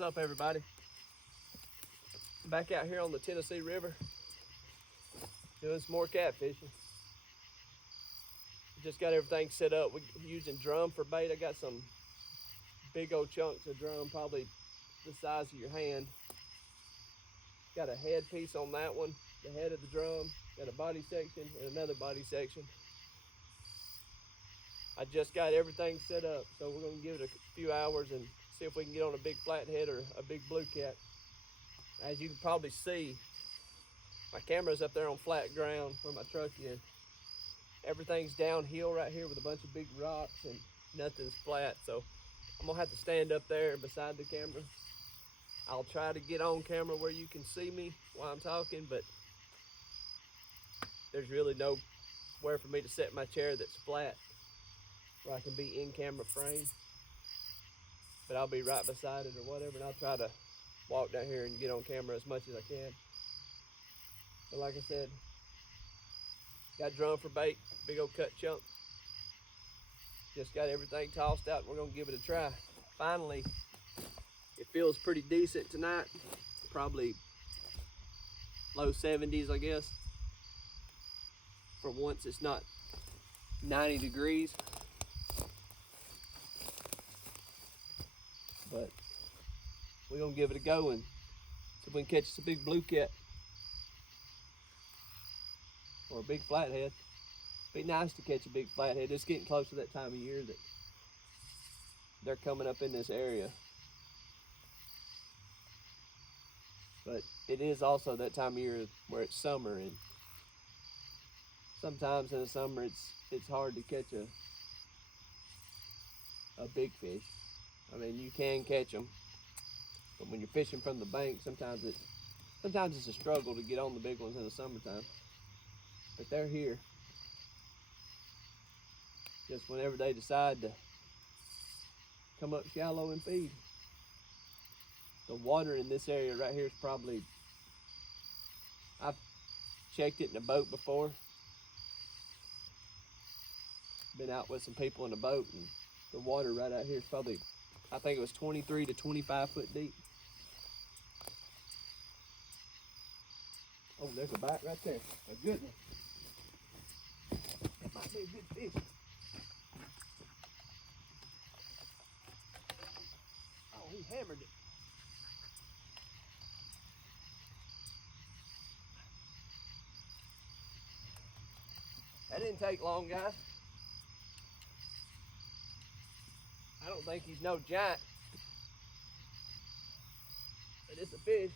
What's up, everybody? Back out here on the Tennessee River doing some more catfishing. Just got everything set up. We're using drum for bait. I got some big old chunks of drum, probably the size of your hand. Got a head piece on that one, the head of the drum. Got a body section and another body section. I just got everything set up, so we're gonna give it a few hours and see if we can get on a big flathead or a big blue cat. As you can probably see, my camera's up there on flat ground where my truck is. Everything's downhill right here with a bunch of big rocks and nothing's flat, so I'm gonna have to stand up there beside the camera. I'll try to get on camera where you can see me while I'm talking, but there's really nowhere for me to set my chair that's flat where I can be in camera frame. But I'll be right beside it or whatever, and I'll try to walk down here and get on camera as much as I can. But like I said, got drum for bait, big old cut chunk. Just got everything tossed out. We're gonna give it a try. Finally, it feels pretty decent tonight. Probably low 70s, I guess. For once, it's not 90 degrees. But we're gonna give it a go and see if we can catch us a big blue cat or a big flathead. Be nice to catch a big flathead. It's getting close to that time of year that they're coming up in this area. But it is also that time of year where it's summer, and sometimes in the summer it's hard to catch a big fish. I mean, you can catch them, but when you're fishing from the bank, sometimes it's a struggle to get on the big ones in the summertime. But they're here. Just whenever they decide to come up shallow and feed. The water in this area right here is probably, I've checked it in a boat before. Been out with some people in a boat, and the water right out here is probably, I think it was 23 to 25 foot deep. Oh, there's a bite right there. A good one. That might be a good fish. Oh, he hammered it. That didn't take long, guys. I don't think he's no giant, but it's a fish.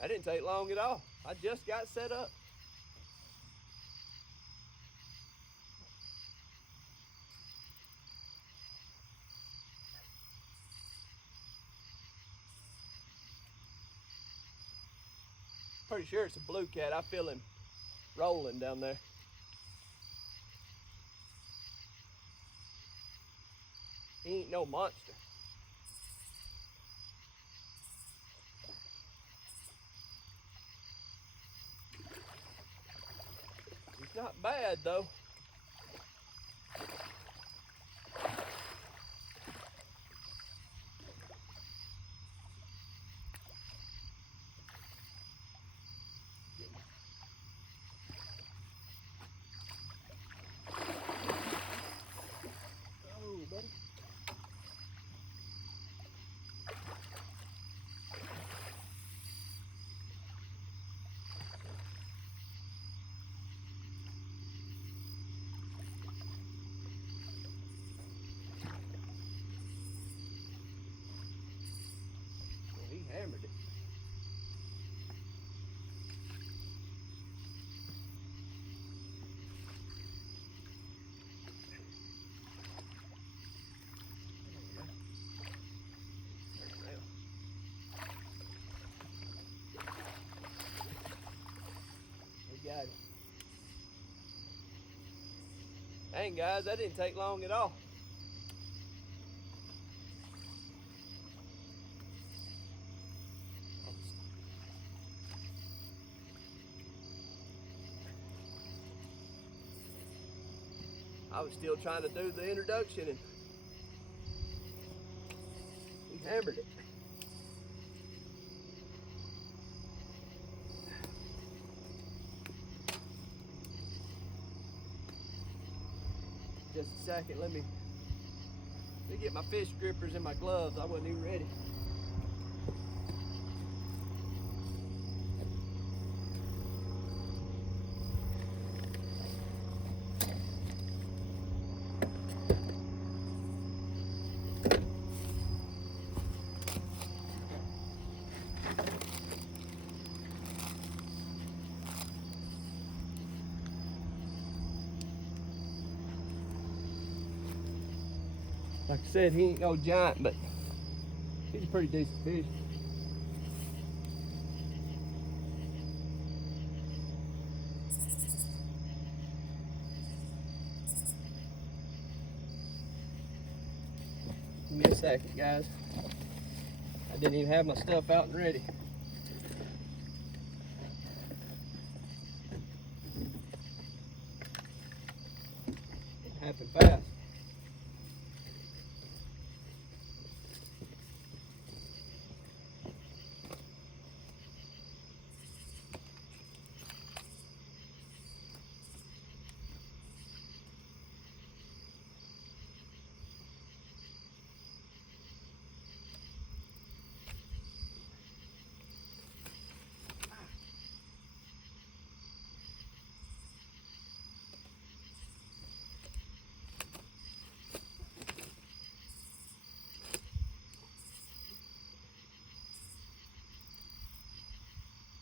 That didn't take long at all. I just got set up. Pretty sure it's a blue cat. I feel him rolling down there. He ain't no monster. He's not bad though. Oh, buddy. Well, he hammered it. Got it. Dang, guys, that didn't take long at all. I was still trying to do the introduction and he hammered it. Just a second, let me get my fish grippers and my gloves. I wasn't even ready. Like I said, he ain't no giant, but he's a pretty decent fish. Give me a second, guys. I didn't even have my stuff out and ready. It happened fast.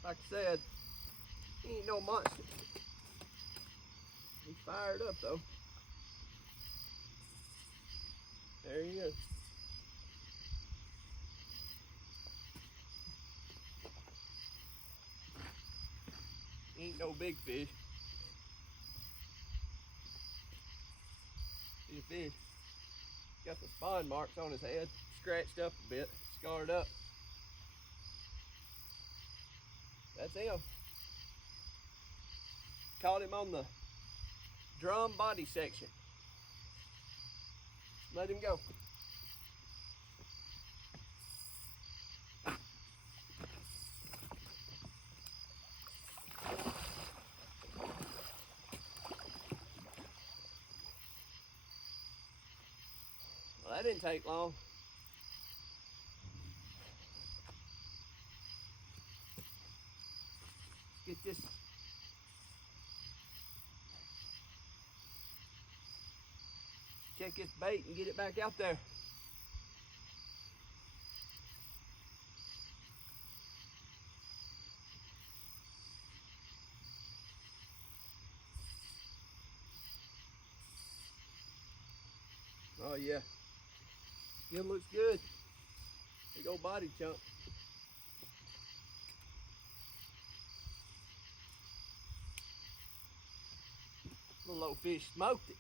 Like I said, he ain't no monster. He's fired up though. There he is. He ain't no big fish. He's a fish. Got the spawn marks on his head, scratched up a bit, scarred up. That's him. Caught him on the drum body section. Let him go. Well, that didn't take long. Get this. Check this bait and get it back out there. Oh yeah. Skin looks good. Big old body chunk. Little old fish smoked it.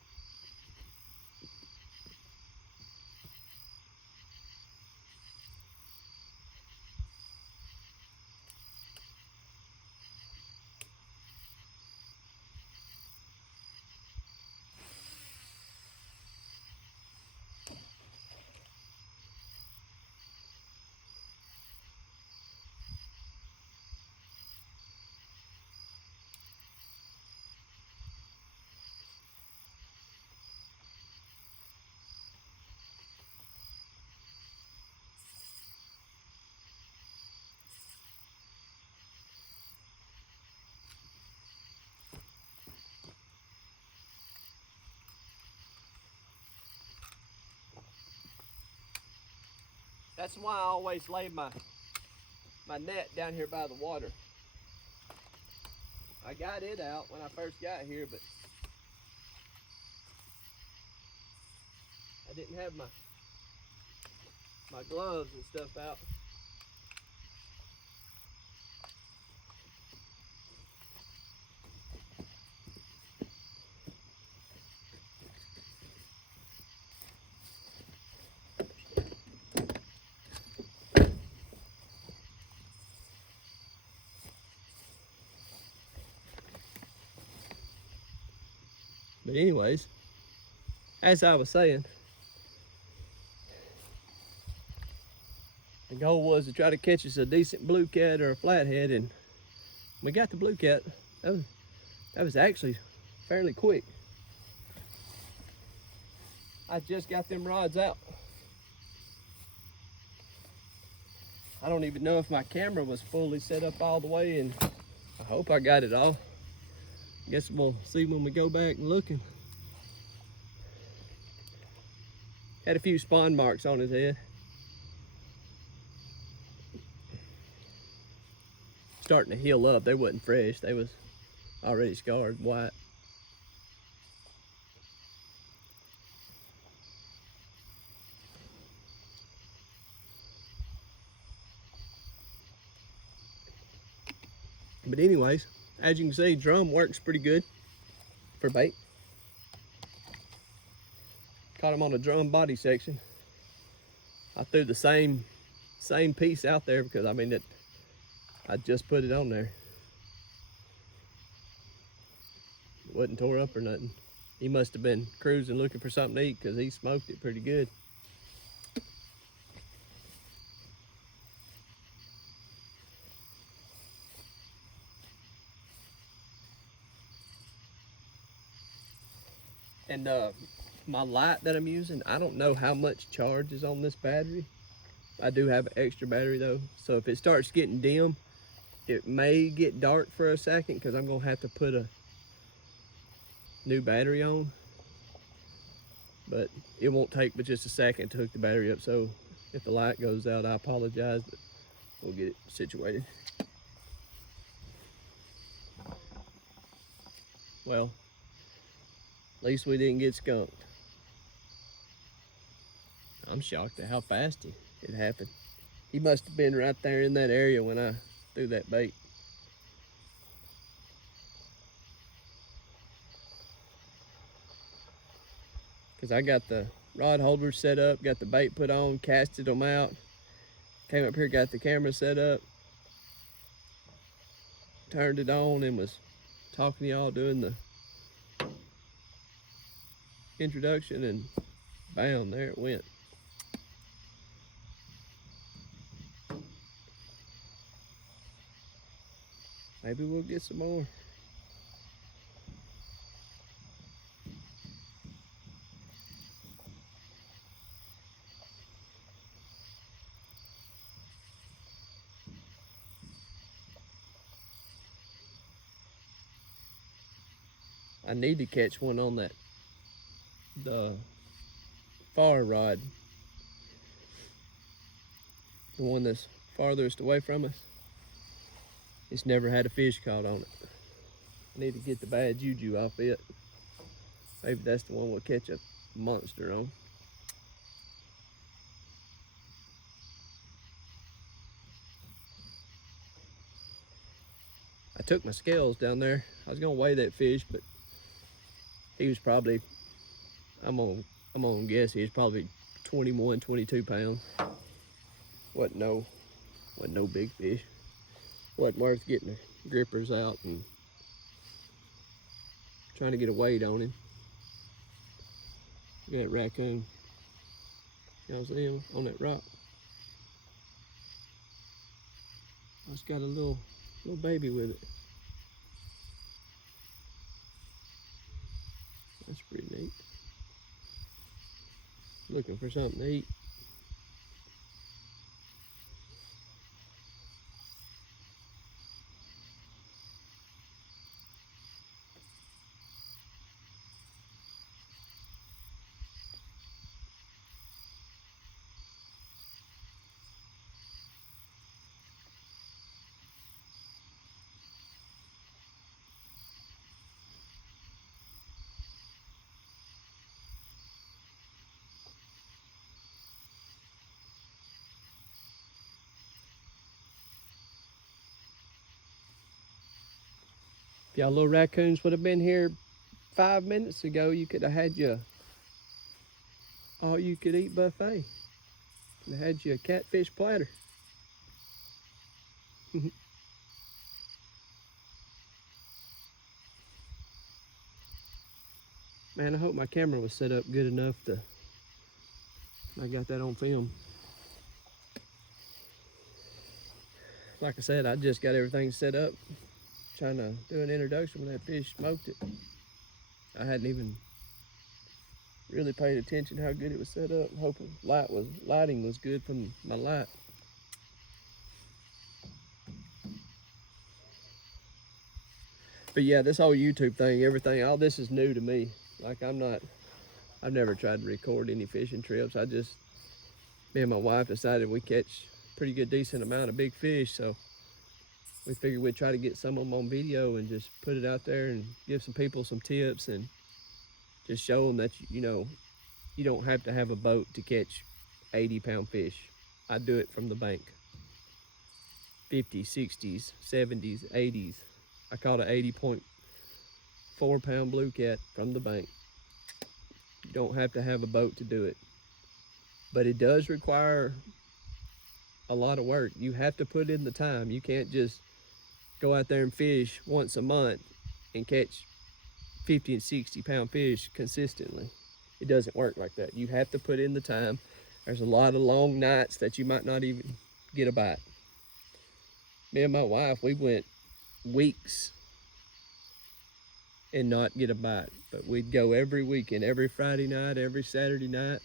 That's why I always lay my net down here by the water. I got it out when I first got here, but I didn't have my gloves and stuff out. But anyways, as I was saying, the goal was to try to catch us a decent blue cat or a flathead, and we got the blue cat. That was actually fairly quick. I just got them rods out. I don't even know if my camera was fully set up all the way, and I hope I got it all. Guess we'll see when we go back and looking. Had a few spawn marks on his head. Starting to heal up. They wasn't fresh. They was already scarred white. But anyways, as you can see, drum works pretty good for bait. Caught him on a drum body section. I threw the same piece out there because I mean I just put it on there. It wasn't tore up or nothing. He must have been cruising looking for something to eat because he smoked it pretty good. And my light that I'm using, I don't know how much charge is on this battery. I do have an extra battery though, so if it starts getting dim, it may get dark for a second because I'm gonna have to put a new battery on. But it won't take but just a second to hook the battery up, so if the light goes out, I apologize, but we'll get it situated. Well, at least we didn't get skunked. I'm shocked at how fast it happened. He must have been right there in that area when I threw that bait. Because I got the rod holder set up, got the bait put on, casted them out, came up here, got the camera set up, turned it on, and was talking to y'all, doing the introduction, and bam, there it went. Maybe we'll get some more. I need to catch one on the far rod. The one that's farthest away from us. It's never had a fish caught on it. I need to get the bad juju off it. Maybe that's the one we'll catch a monster on. I took my scales down there. I was gonna weigh that fish, but he was probably, I'm gonna guess he was probably 21, 22 pounds. Wasn't no big fish. Wasn't worth getting the grippers out and trying to get a weight on him. Look at that raccoon. Y'all see him on that rock? It's got a little baby with it. That's pretty neat. Looking for something to eat. If y'all little raccoons would have been here 5 minutes ago, you could have had your all-you-could-eat buffet. Could have had you a catfish platter. Man, I hope my camera was set up good enough to, I got that on film. Like I said, I just got everything set up, trying to do an introduction when that fish smoked it. I hadn't even really paid attention how good it was set up. Hoping lighting was good from my light. But yeah, this whole YouTube thing, everything, all this is new to me. Like I've never tried to record any fishing trips. Me and my wife decided we catch a pretty good decent amount of big fish, so we figured we'd try to get some of them on video and just put it out there and give some people some tips and just show them that, you know, you don't have to have a boat to catch 80-pound fish. I do it from the bank. 50s, 60s, 70s, 80s. I caught an 80.4 pound blue cat from the bank. You don't have to have a boat to do it. But it does require a lot of work. You have to put in the time. You can't just go out there and fish once a month and catch 50 and 60-pound fish consistently. It doesn't work like that. You have to put in the time. There's a lot of long nights that you might not even get a bite. Me and my wife, we went weeks and not get a bite, but we'd go every weekend, every Friday night, every Saturday night,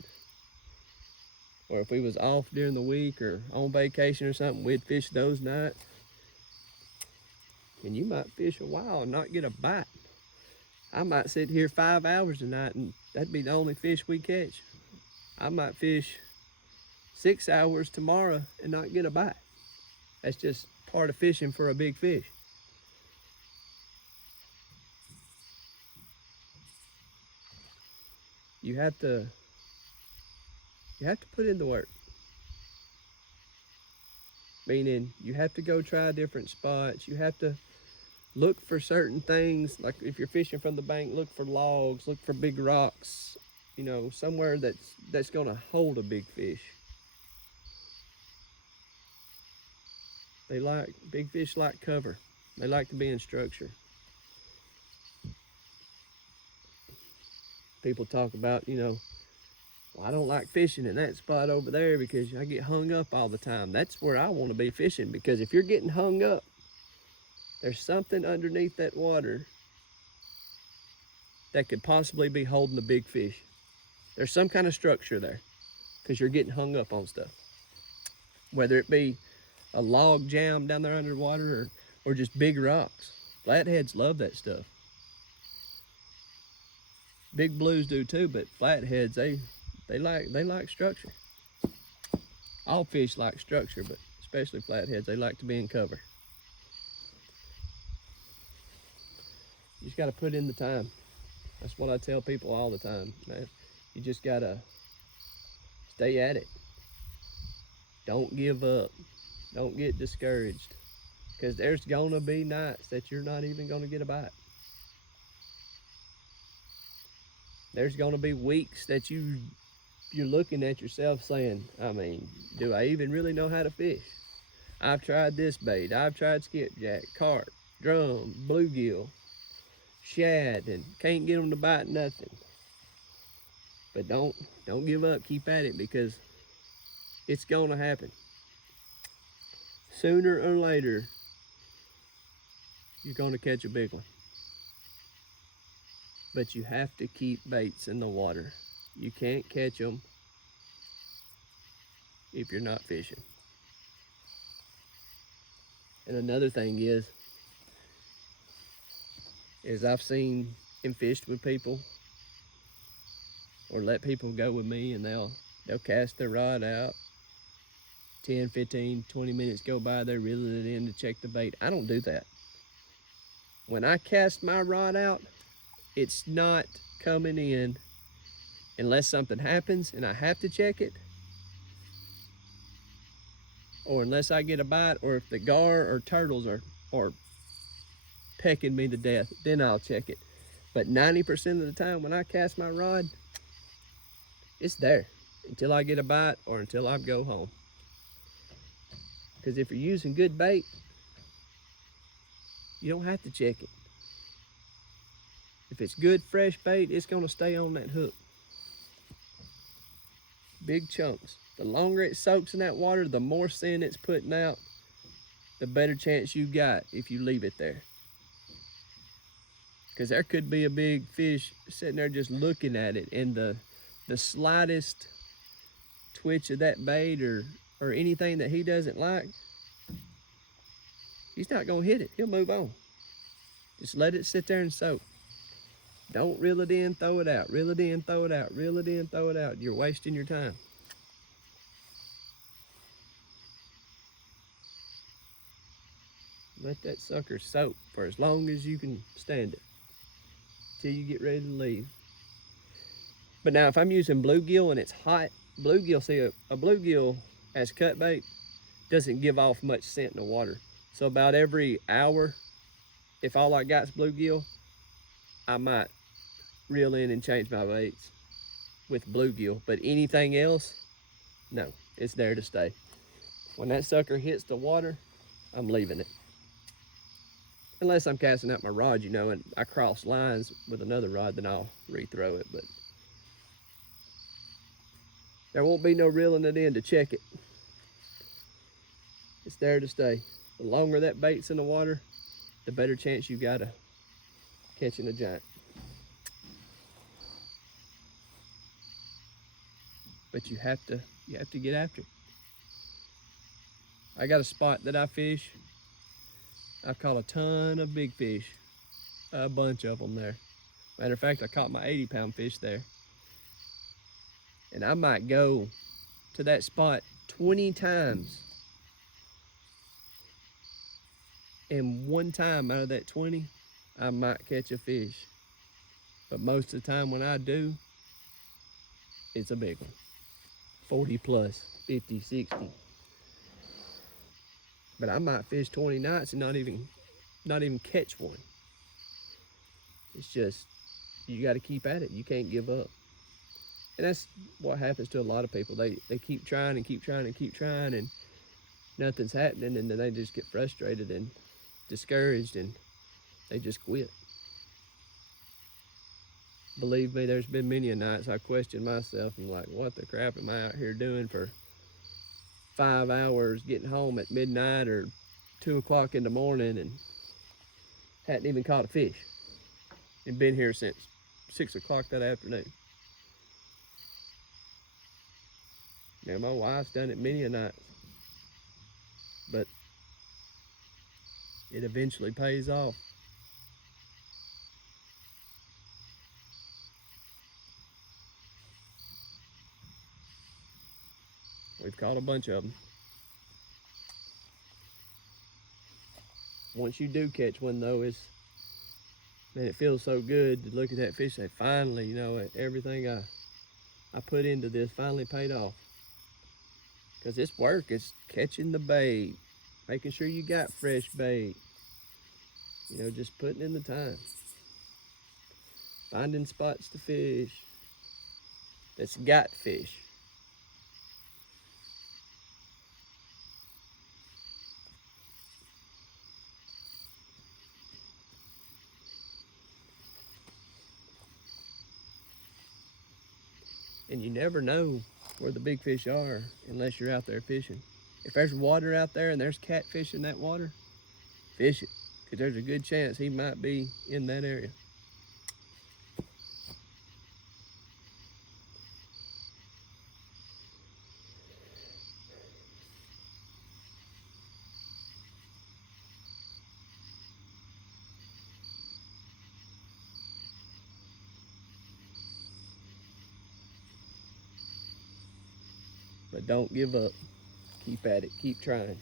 or if we was off during the week or on vacation or something, we'd fish those nights. And you might fish a while and not get a bite. I might sit here 5 hours a night and that'd be the only fish we catch. I might fish 6 hours tomorrow and not get a bite. That's just part of fishing for a big fish. You have to put in the work. Meaning you have to go try different spots. You have to look for certain things. Like if you're fishing from the bank, look for logs, look for big rocks, you know, somewhere that's gonna hold a big fish. Big fish like cover. They like to be in structure. People talk about, you know, well, I don't like fishing in that spot over there because I get hung up all the time. That's where I want to be fishing, because if you're getting hung up, there's something underneath that water that could possibly be holding a big fish. There's some kind of structure there because you're getting hung up on stuff. Whether it be a log jam down there underwater or just big rocks. Flatheads love that stuff. Big blues do too, but flatheads, they like structure. All fish like structure, but especially flatheads, they like to be in cover. You just got to put in the time. That's what I tell people all the time, man. You just got to stay at it. Don't give up. Don't get discouraged, because there's going to be nights that you're not even going to get a bite. There's going to be weeks that you're looking at yourself saying, I mean, do I even really know how to fish? I've tried this bait. I've tried skipjack, carp, drum, bluegill, shad, and can't get them to bite nothing. But don't give up. Keep at it, because it's going to happen. Sooner or later, you're going to catch a big one. But you have to keep baits in the water. You can't catch them if you're not fishing. And another thing is I've seen and fished with people, or let people go with me, and they'll cast their rod out. 10, 15, 20 minutes go by, they're reeling it in to check the bait. I don't do that. When I cast my rod out, it's not coming in unless something happens and I have to check it, or unless I get a bite, or if the gar or turtles are pecking me to death, then I'll check it. But 90% of the time when I cast my rod, it's there until I get a bite or until I go home. Because if you're using good bait, you don't have to check it. If it's good fresh bait, it's gonna stay on that hook. Big chunks. The longer it soaks in that water, the more sin it's putting out, the better chance you got if you leave it there. Because there could be a big fish sitting there just looking at it, and the slightest twitch of that bait or anything that he doesn't like, he's not gonna hit it. He'll move on. Just let it sit there and soak. Don't reel it in, throw it out. Reel it in, throw it out. Reel it in, throw it out. You're wasting your time. Let that sucker soak for as long as you can stand it, till you get ready to leave. But now if I'm using bluegill and it's hot, bluegill, see a bluegill as cut bait doesn't give off much scent in the water. So about every hour, if all I got's bluegill, I might reel in and change my baits with bluegill. But anything else, no, it's there to stay. When that sucker hits the water, I'm leaving it. Unless I'm casting out my rod, you know, and I cross lines with another rod, then I'll rethrow it. But there won't be no reeling it in to check it. It's there to stay. The longer that bait's in the water, the better chance you got of catching a giant. But you have to get after it. I got a spot that I fish. I caught a ton of big fish, a bunch of them there. Matter of fact, I caught my 80-pound fish there. And I might go to that spot 20 times. And one time out of that 20, I might catch a fish. But most of the time when I do, it's a big one. 40 plus, 50, 60. But I might fish 20 nights and not even catch one. It's just, you got to keep at it. You can't give up. And that's what happens to a lot of people. They keep trying and keep trying and keep trying, and nothing's happening, and then they just get frustrated and discouraged, and they just quit. Believe me, there's been many a nights I questioned myself and like, what the crap am I out here doing for 5 hours, getting home at midnight or 2 o'clock in the morning, and hadn't even caught a fish, and been here since 6 o'clock that afternoon. Now my wife's done it many a night, but it eventually pays off. We've caught a bunch of them. Once you do catch one though, man, it feels so good to look at that fish and say, finally, you know, everything I put into this finally paid off. Because it's work. It's catching the bait, making sure you got fresh bait, you know, just putting in the time, finding spots to fish that's got fish. And you never know where the big fish are unless you're out there fishing. If there's water out there and there's catfish in that water, fish it, because there's a good chance he might be in that area. But don't give up. Keep at it. Keep trying.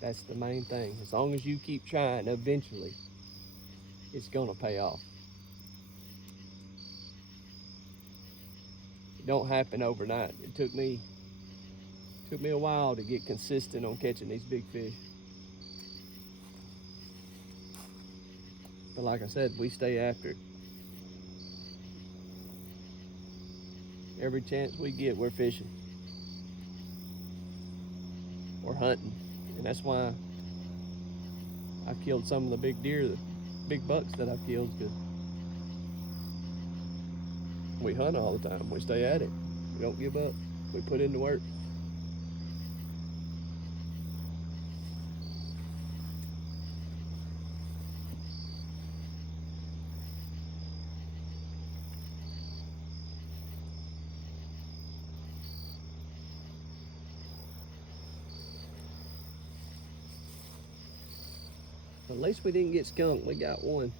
That's the main thing. As long as you keep trying, eventually it's gonna pay off. It don't happen overnight. It took me a while to get consistent on catching these big fish. But like I said, we stay after it. Every chance we get, we're fishing. We're hunting. And that's why I've killed some of the big deer big bucks that I've killed. Good. We hunt all the time. We stay at it. We don't give up. We put in the work. At least we didn't get skunked. We got one.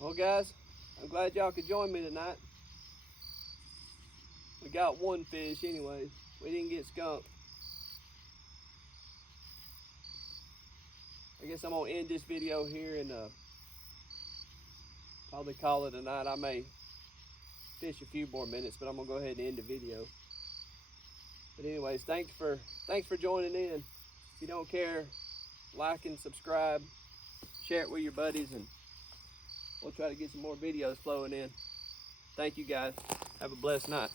Well, guys, I'm glad y'all could join me tonight. We got one fish anyways. We didn't get skunked. I guess I'm gonna end this video here and probably call it a night. I may fish a few more minutes, but I'm gonna go ahead and end the video. But anyways, thanks for joining in. If you don't care, like and subscribe, share it with your buddies, and we'll try to get some more videos flowing in. Thank you guys. Have a blessed night.